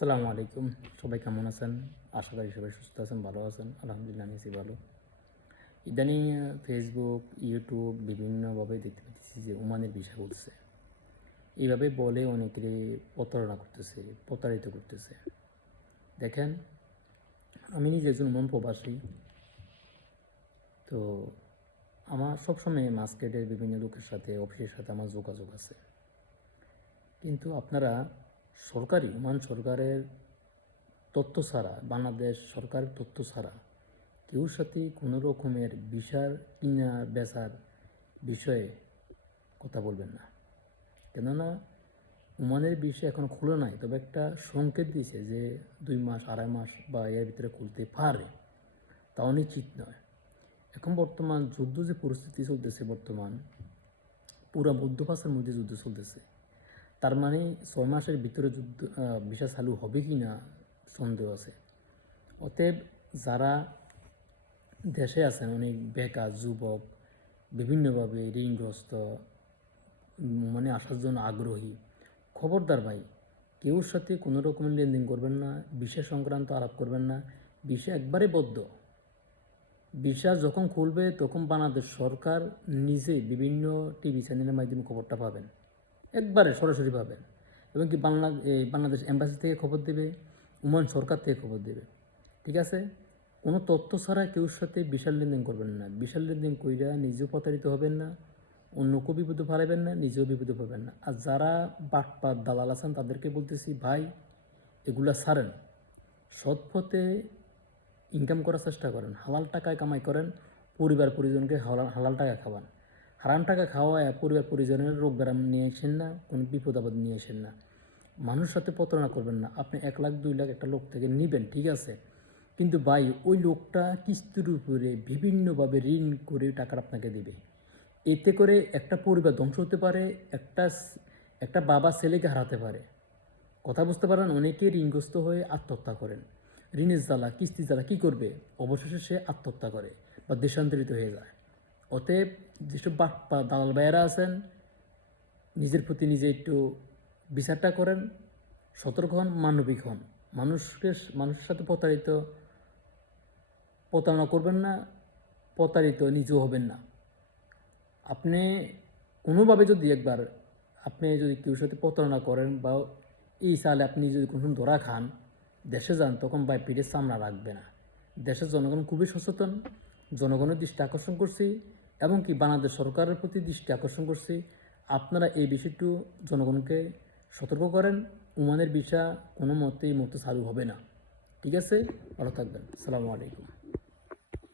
আসসালামু আলাইকুম। সবাই কেমন আছেন? আশা করি সবাই সুস্থ আছেন, ভালো আছেন। আলহামদুলিল্লাহ আমি আছি ভালো। ইদানিং ফেসবুক, ইউটিউব বিভিন্নভাবে দেখতে পাচ্ছি যে ওমানের ভিসা উঠছে। এইভাবে বলে অনেকে প্রতারণা করতেছে, প্রতারিত করতেছে। দেখেন, আমি নিজে একজন ওমান প্রবাসী। তো আমার সবসময় মার্কেটের বিভিন্ন লোকের সাথে, অফিসের সাথে আমার যোগাযোগ আছে। কিন্তু আপনারা ওমান সরকারের তথ্য ছাড়া, বাংলাদেশ সরকারের তথ্য ছাড়া কেউর সাথে কোনো রকমের ভিসার কিনা বেচার বিষয়ে কথা বলবেন না। কেননা ওমানের ভিসা এখন খুলে নাই, তবে একটা সংকেত দিয়েছে যে 2 মাস, 2.5 মাস বা এর ভিতরে খুলতে পারে, তাও নিশ্চিত নয়। এখন বর্তমান যুদ্ধ যে পরিস্থিতি চলতেছে, বর্তমান পুরো মধ্যপ্রাচ্যের মধ্যে যুদ্ধ চলতেছে। তার মানে 6 মাসের ভিতরে ভিসা চালু হবে কি না সন্দেহ আছে। অতএব যারা দেশে আছেন, অনেক বেকার যুবক, বিভিন্নভাবে ঋণগ্রস্ত, মানে আসার জন্য আগ্রহী, খবরদার ভাই, কেউর সাথে কোনো রকমের লেনদেন করবেন না, ভিসা সংক্রান্ত আলাপ করবেন না। ভিসা একবারে বদ্ধ। ভিসা যখন খুলবে তখন বাংলাদেশ সরকার নিজে বিভিন্ন টিভি চ্যানেলের মাধ্যমে খবরটা পাবেন, একবারে সরাসরি পাবেন। এবং কি বাংলাদেশ এম্বাসি থেকে খবর দেবে, ওমান সরকার থেকে খবর দেবে। ঠিক আছে? কোনো তথ্য ছাড়া কেউর সাথে বিশাল লেনদেন করবেন না। বিশাল লেনদেন কইরা নিজেও প্রতারিত হবেন না, অন্যকেও বিপদে ফেলাবেন না, নিজেও বিপদে পড়বেন না। আর যারা বাটপার দালাল আছেন তাদেরকে বলতেছি, ভাই এগুলা ছাড়েন, সৎ পথে ইনকাম করার চেষ্টা করেন, হালাল টাকায় কামাই করেন, পরিবার পরিজনকে হালাল টাকা খাওয়ান। হারাম টাকা খাওয়ায় পরিবার পরিজনের রোগ ব্যারাম নিয়ে আসেন না, কোনো বিপদ আপদ নিয়ে আসেন না। মানুষের সাথে প্রতারণা করবেন না। আপনি 1 লাখ 2 লাখ একটা লোক থেকে নেবেন, ঠিক আছে, কিন্তু ভাই ওই লোকটা কিস্তির উপরে বিভিন্নভাবে ঋণ করে টাকাটা আপনাকে দেবে। এতে করে একটা পরিবার ধ্বংস হতে পারে, একটা বাবা ছেলেকে হারাতে পারে। কথা বুঝতে পারেন? অনেকে ঋণগ্রস্ত হয়ে আত্মহত্যা করেন। ঋণের জ্বালা, কিস্তি জ্বালা কী করবে, অবশেষে সে আত্মহত্যা করে বা দেশান্তরিত হয়ে যায়। অতএব যেসব বাপ্পা দালাল ভাইয়েরা আছেন, নিজের প্রতি নিজে একটু বিচারটা করেন, সতর্ক হন, মানবিক হন। মানুষের সাথে প্রতারণা করবেন না, প্রতারিত নিজেও হবেন না। আপনি কোনোভাবে যদি আপনি যদি কেউ সাথে প্রতারণা করেন বা এই সালে আপনি যদি কোনো ধরা খান, দেশে যান, তখন ভাই পিঠের চামড়া রাখবে না। দেশের জনগণ খুবই সচেতন, জনগণের দৃষ্টি আকর্ষণ করছি, এবং কি বাংলাদেশ সরকারের প্রতি দৃষ্টি আকর্ষণ করছি। আপনারা এই বিষয়টি জনগণকে সতর্ক করেন। ওমানের ভিসা কোনো মতেই চালু হবে না। ঠিক আছে? ভালো থাকবেন। আসসালামু আলাইকুম।